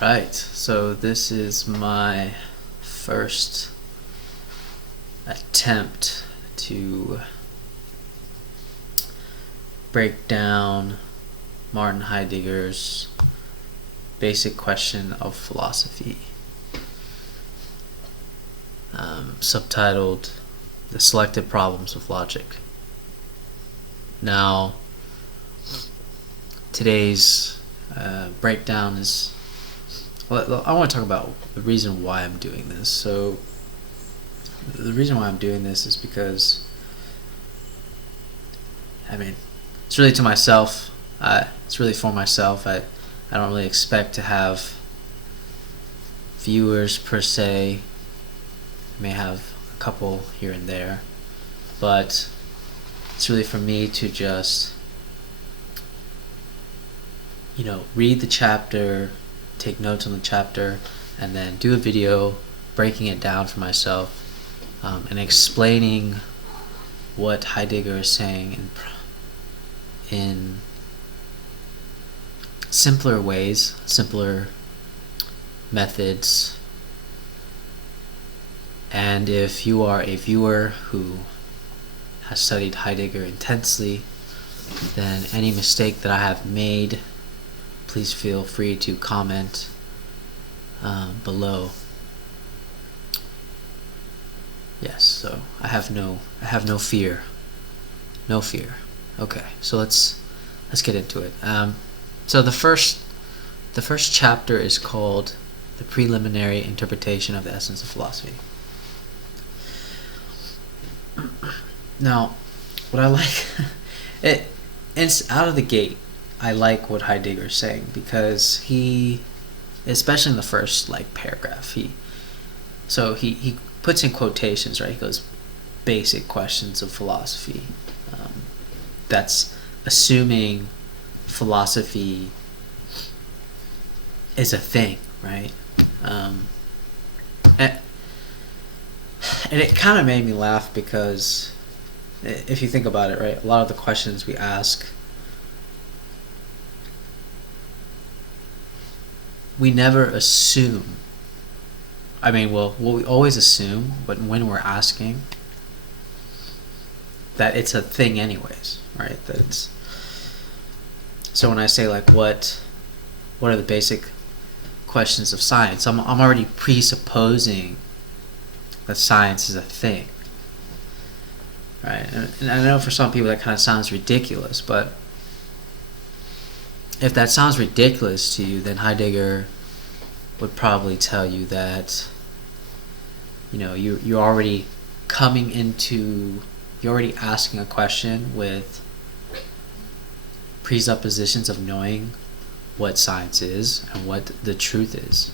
Right, so this is my first attempt to break down Martin Heidegger's basic question of philosophy, subtitled The Selected Problems of Logic. Now, today's breakdown is, I want to talk about the reason why I'm doing this. So, the reason why I'm doing this is because, it's really to myself. It's really for myself. I don't really expect to have viewers per se. I may have a couple here and there, but it's really for me to just, read the chapter, take notes on the chapter, and then do a video breaking it down for myself, and explaining what Heidegger is saying in simpler ways, simpler methods. And if you are a viewer who has studied Heidegger intensely, then any mistake that I have made, please feel free to comment below. Yes, so I have no fear. No fear. Okay, so let's get into it. So the first chapter is called The Preliminary Interpretation of the Essence of Philosophy. Now, what I like, it's out of the gate, I like what Heidegger is saying, because he, especially in the first paragraph, he puts in quotations, right? He goes, basic questions of philosophy. That's assuming philosophy is a thing, right? And it kind of made me laugh because if you think about it, right, a lot of the questions we ask, we never assume. We always assume, but when we're asking, that it's a thing anyways, right? So when I say what are the basic questions of science, I'm already presupposing that science is a thing, right? And I know for some people that kind of sounds ridiculous, but if that sounds ridiculous to you, then Heidegger would probably tell you that you're already you're already asking a question with presuppositions of knowing what science is and what the truth is.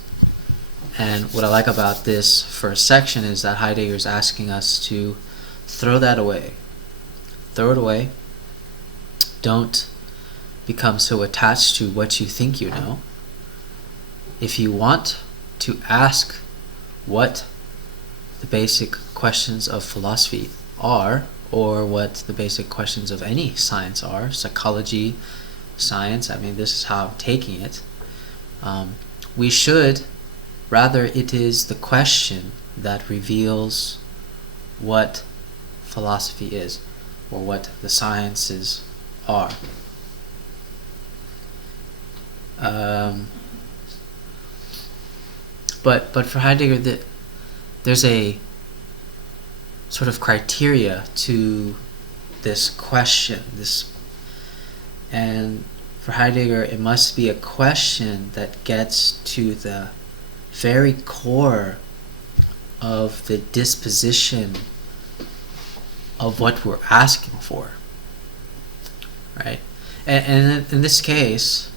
And what I like about this first section is that Heidegger is asking us to throw that away. Throw it away. Don't become so attached to what you think you know. If you want to ask what the basic questions of philosophy are, or what the basic questions of any science are, psychology, science, this is how I'm taking it, we should, rather it is the question that reveals what philosophy is, or what the sciences are. But for Heidegger, there's a sort of criteria to this question. And for Heidegger, it must be a question that gets to the very core of the disposition of what we're asking for, right? And in this case,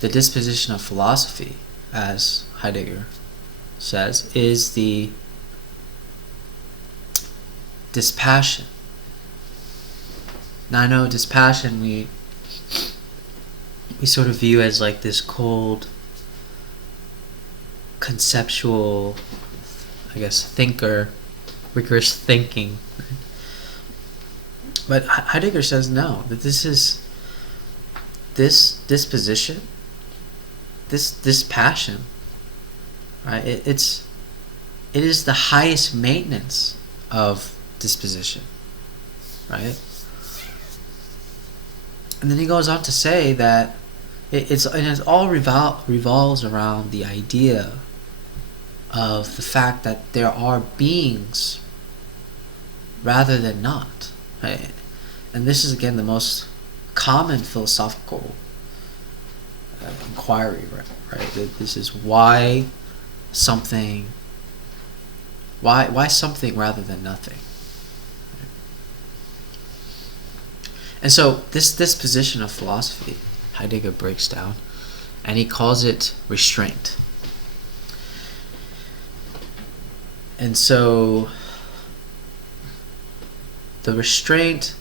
the disposition of philosophy, as Heidegger says, is the dispassion. Now I know dispassion we sort of view as this cold, conceptual, thinker, rigorous thinking. But Heidegger says no, that this disposition this passion, right? It is the highest maintenance of disposition, right? And then he goes on to say that it all revolves around the idea of the fact that there are beings rather than not, right? And this is again the most common philosophical inquiry, right? This is why something rather than nothing. And so this position of philosophy, Heidegger breaks down, and he calls it restraint. And so the restraint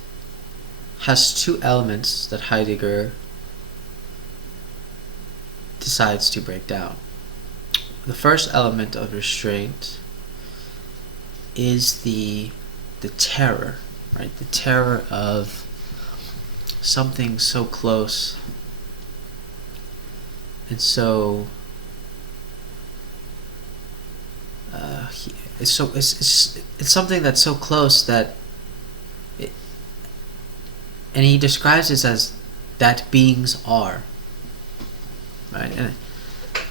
has two elements that Heidegger decides to break down. The first element of restraint is the terror, right? The terror of something so close and so it's something that's so close that and he describes this as that beings are, right?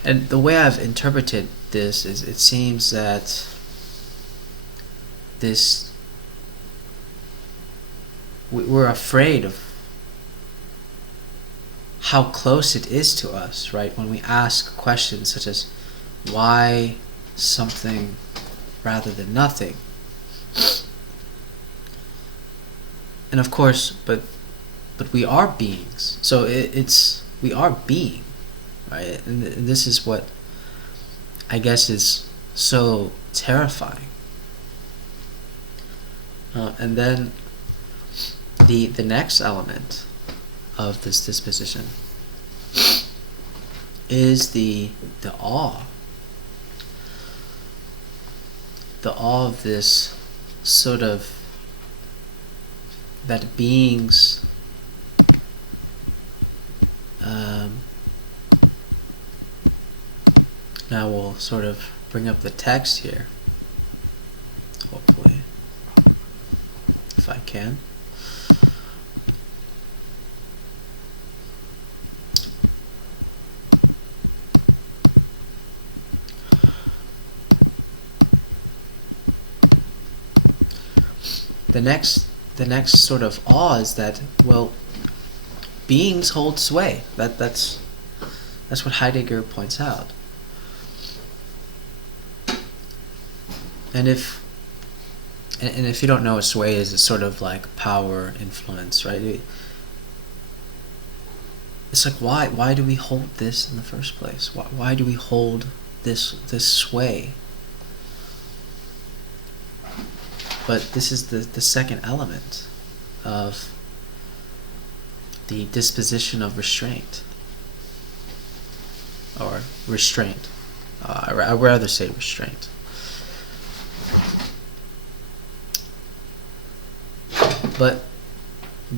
And the way I've interpreted this is it seems that we're afraid of how close it is to us, right? When we ask questions such as why something rather than nothing. And of course, but we are beings. So we are being, right? And this is what I guess is so terrifying. And then the next element of this disposition is the awe. The awe of this sort of that beings now we'll sort of bring up the text here, hopefully, if I can. The next sort of awe is that, well, beings hold sway. That's what Heidegger points out. And if you don't know, sway is a sort of like power, influence, right? It's like why do we hold this in the first place? Why do we hold this sway? But this is the second element of the disposition of restraint, or restraint. I'd rather say restraint. But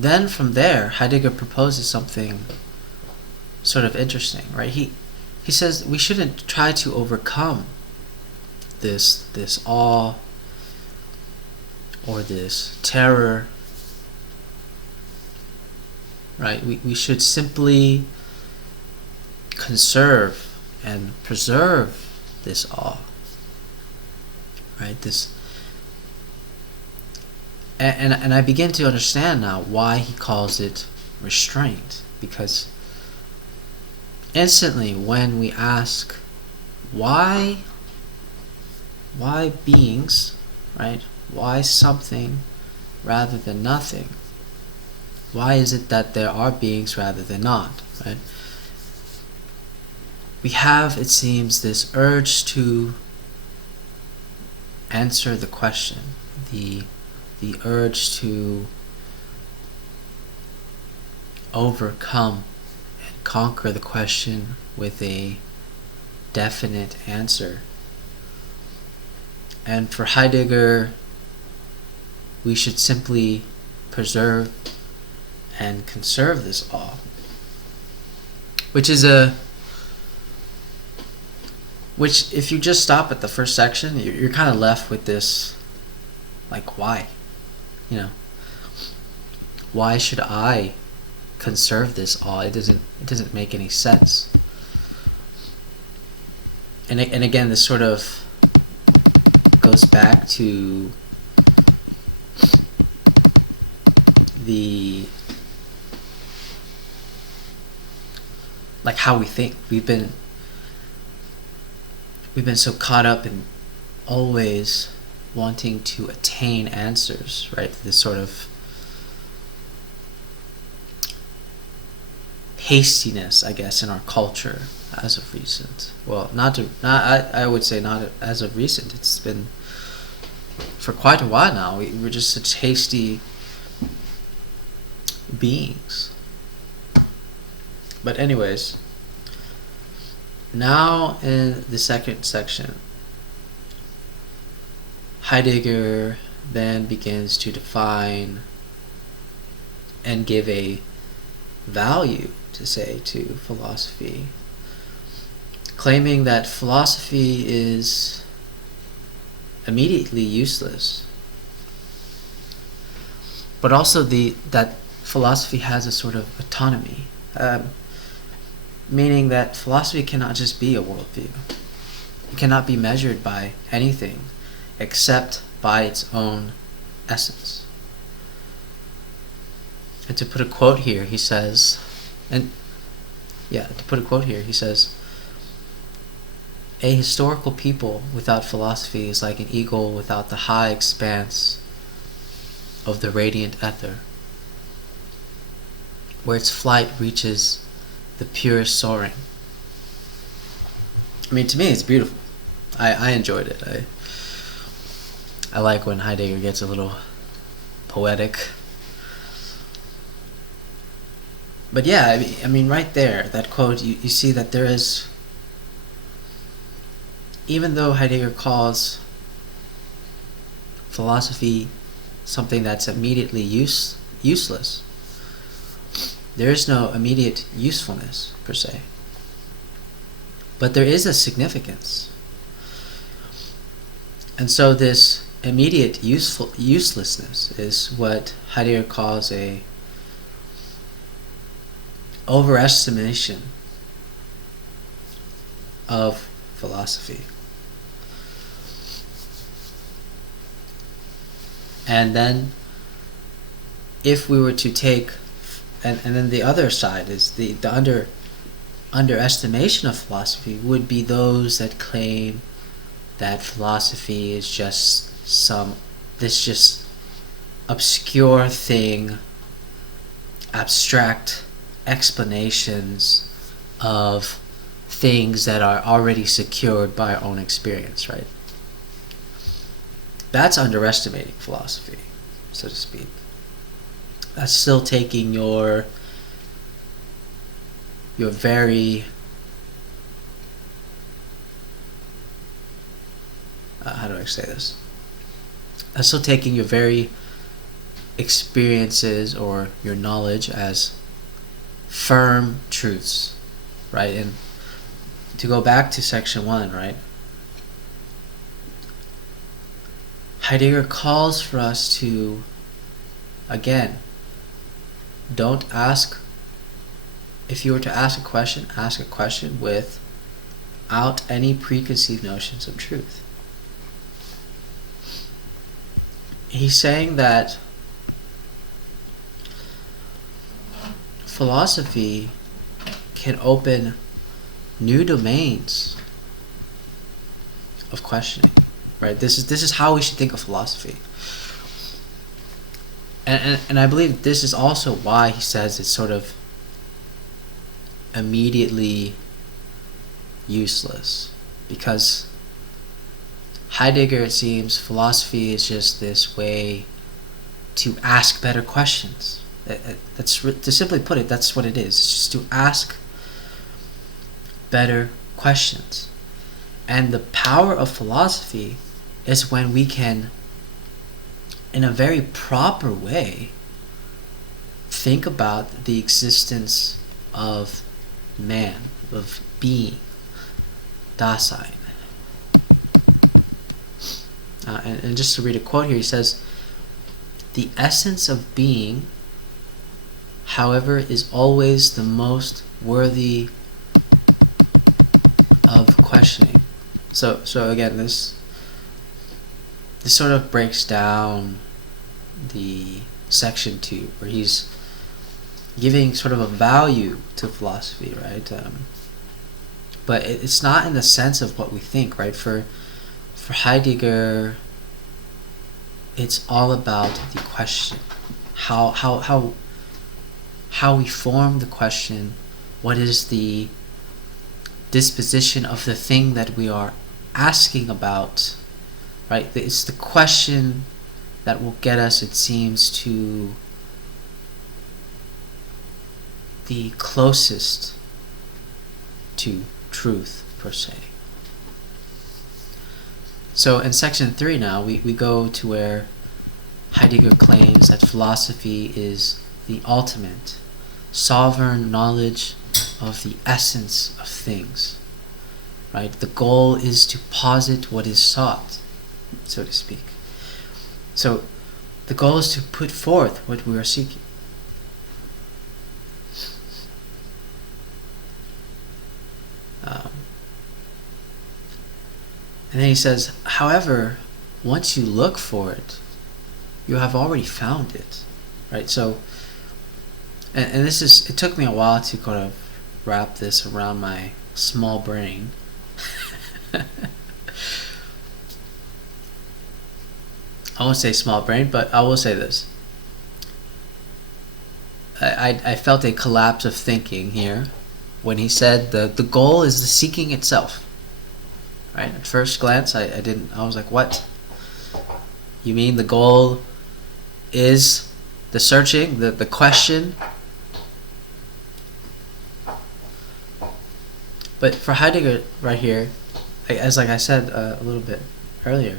then from there, Heidegger proposes something sort of interesting, right? He says we shouldn't try to overcome this awe or this terror, right? We should simply conserve and preserve this awe, right? And I begin to understand now why he calls it restraint, because instantly when we ask why beings, right? Why something rather than nothing? Why is it that there are beings rather than not? Right? We have, it seems, this urge to answer the question, the urge to overcome and conquer the question with a definite answer. And for Heidegger, we should simply preserve and conserve this awe, which is Which, if you just stop at the first section, you're kind of left with this, like, why? You know, why should I conserve this all? It doesn't make any sense. And again, this sort of goes back to the, like, how we think. We've been so caught up in always wanting to attain answers, right? This sort of hastiness, I guess, in our culture as of recent. Well, I would say not as of recent. It's been for quite a while now. We're just such hasty beings. But anyways, now in the second section, Heidegger then begins to define and give a value, to say, to philosophy, claiming that philosophy is immediately useless, but also that philosophy has a sort of autonomy, meaning that philosophy cannot just be a worldview. It cannot be measured by anything except by its own essence. And to put a quote here, he says, a historical people without philosophy is like an eagle without the high expanse of the radiant ether, where its flight reaches the purest soaring. I mean, to me, it's beautiful. I enjoyed it. I like when Heidegger gets a little poetic. But yeah, I mean, right there, that quote, you see that there is, even though Heidegger calls philosophy something that's immediately useless, there is no immediate usefulness, per se. But there is a significance. And so this immediate uselessness is what Heidegger calls a overestimation of philosophy. And then if we were to take, and then the other side is the underestimation of philosophy would be those that claim that philosophy is just this just obscure thing, abstract explanations of things that are already secured by our own experience, right? That's underestimating philosophy, so to speak. That's still taking your very how do I say this? That's still taking your very experiences or your knowledge as firm truths, right? And to go back to section 1, right? Heidegger calls for us to, again, don't ask, if you were to ask a question without any preconceived notions of truth. He's saying that philosophy can open new domains of questioning, right? This is how we should think of philosophy. And I believe this is also why he says it's sort of immediately useless, because Heidegger, it seems, philosophy is just this way to ask better questions. That's, to simply put it, that's what it is. It's just to ask better questions. And the power of philosophy is when we can, in a very proper way, think about the existence of man, of being, Dasein. and just to read a quote here, he says, "The essence of being, however, is always the most worthy of questioning." So again, this sort of breaks down the section 2, where he's giving sort of a value to philosophy, right? But it's not in the sense of what we think, right? For Heidegger, it's all about the question, how we form the question, what is the disposition of the thing that we are asking about, right? It's the question that will get us, it seems, to the closest to truth, per se. So in section 3 now, we go to where Heidegger claims that philosophy is the ultimate, sovereign knowledge of the essence of things. Right? The goal is to posit what is sought, so to speak. So the goal is to put forth what we are seeking. And then he says, however, once you look for it, you have already found it. Right? So, and this is, it took me a while to kind of wrap this around my small brain. I won't say small brain, but I will say this. I felt a collapse of thinking here when he said the goal is the seeking itself. Right? At first glance, I was like, what? You mean the goal is the searching, the question? But for Heidegger right here, as like I said a little bit earlier,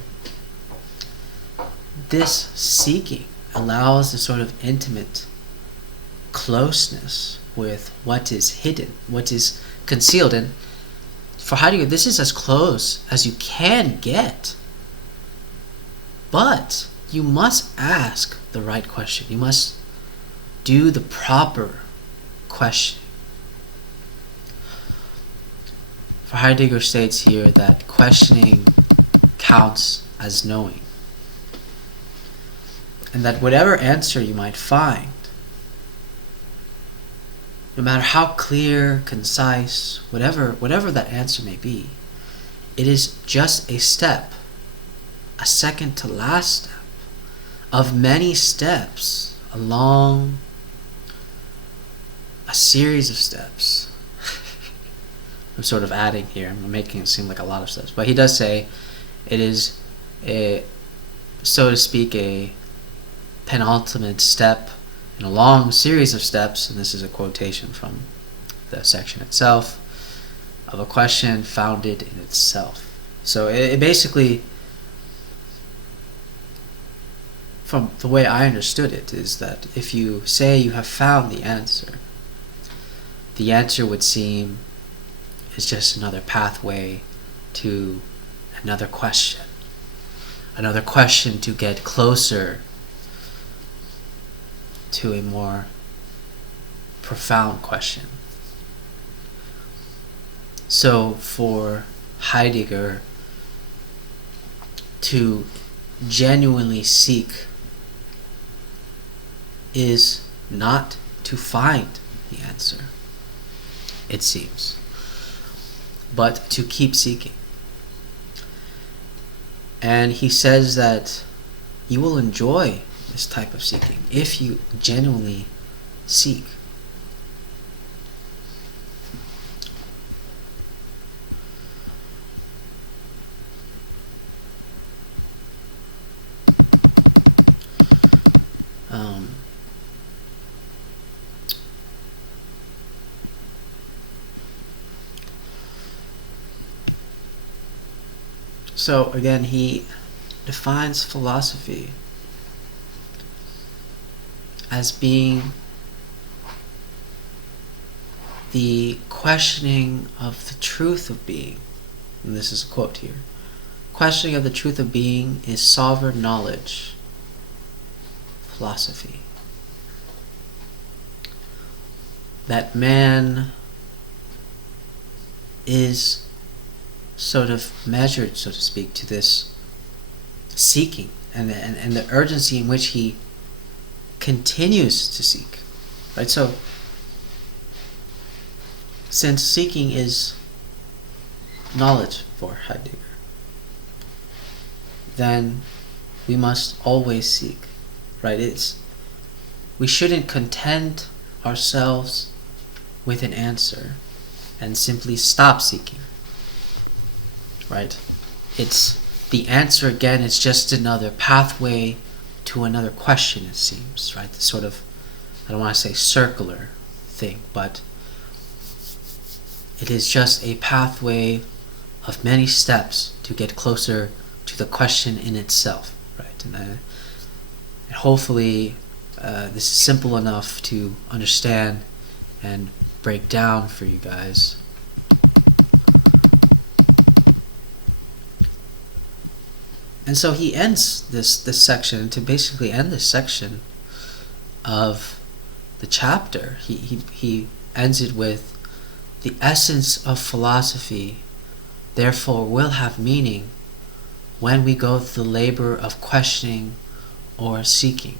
this seeking allows a sort of intimate closeness with what is hidden, what is concealed. And for Heidegger, this is as close as you can get. But you must ask the right question. You must do the proper questioning. For Heidegger states here that questioning counts as knowing. And that whatever answer you might find, no matter how clear, concise, whatever that answer may be, it is just a step, a second to last step, of many steps along a series of steps. I'm sort of adding here, I'm making it seem like a lot of steps, but he does say it is, so to speak, a penultimate step in a long series of steps, and this is a quotation from the section itself, of a question founded in itself. So it basically, from the way I understood it, is that if you say you have found the answer would seem is just another pathway to another question to get closer to a more profound question. So for Heidegger, to genuinely seek is not to find the answer, it seems, but to keep seeking. And he says that you will enjoy this type of seeking if you genuinely seek. So again, he defines philosophy as being the questioning of the truth of being. And this is a quote here. questioning of the truth of being is sovereign knowledge, philosophy. That man is sort of measured, so to speak, to this seeking and the urgency in which he continues to seek. Right? So, since seeking is knowledge for Heidegger, then we must always seek. Right? We shouldn't content ourselves with an answer and simply stop seeking. Right? It's the answer again, it's just another pathway to another question, it seems, right? This sort of, I don't want to say circular thing, but it is just a pathway of many steps to get closer to the question in itself, right? And hopefully this is simple enough to understand and break down for you guys. And so he ends this section, to basically end this section of the chapter, he ends it with, the essence of philosophy therefore will have meaning when we go through the labor of questioning or seeking.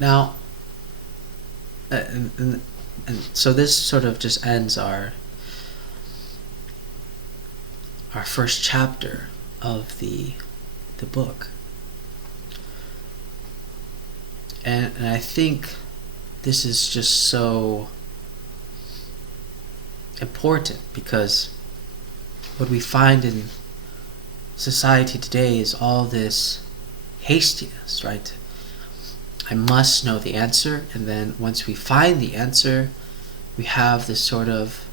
Now, so this sort of just ends our first chapter of the book. And I think this is just so important, because what we find in society today is all this hastiness, right? I must know the answer, and then once we find the answer, we have this sort of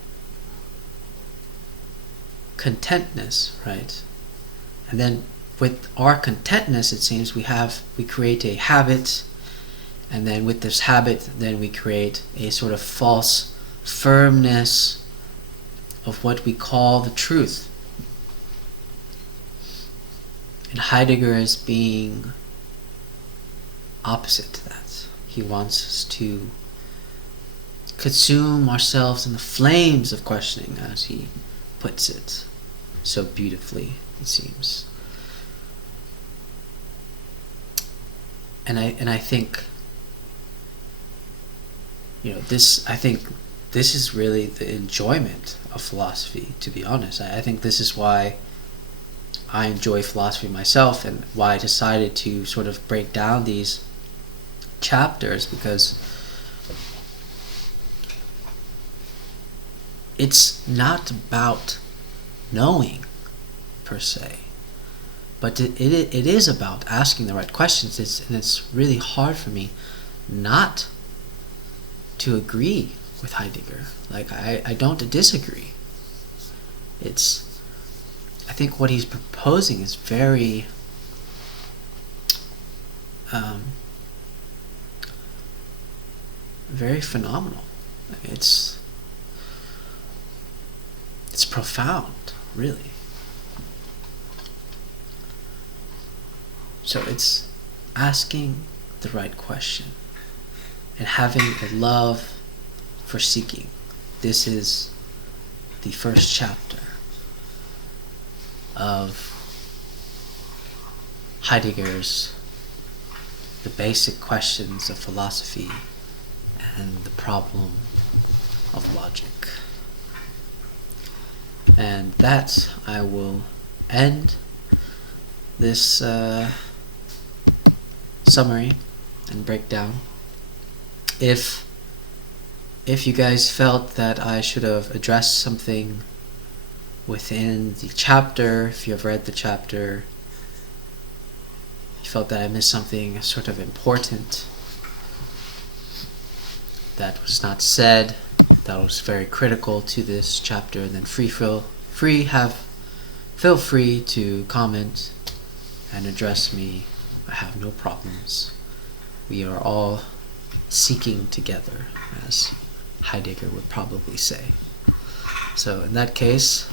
contentness, right? And then with our contentness, it seems, we create a habit, and then with this habit, then we create a sort of false firmness of what we call the truth. And Heidegger is being opposite to that. He wants us to consume ourselves in the flames of questioning, as he puts it so beautifully, it seems. And I think, I think this is really the enjoyment of philosophy, to be honest. I think this is why I enjoy philosophy myself, and why I decided to sort of break down these chapters, because it's not about knowing per se, but it is about asking the right questions. It's really hard for me not to agree with Heidegger. Like, I don't disagree. I think what he's proposing is very very phenomenal. It's profound, really. So it's asking the right question and having the love for seeking. This is the first chapter of Heidegger's The Basic Questions of Philosophy and the Problem of Logic. And that I will end this summary and breakdown. If you guys felt that I should have addressed something within the chapter, if you have read the chapter, you felt that I missed something sort of important that was not said, that was very critical to this chapter, then feel free to comment and address me. I have no problems. We are all seeking together, as Heidegger would probably say. So in that case,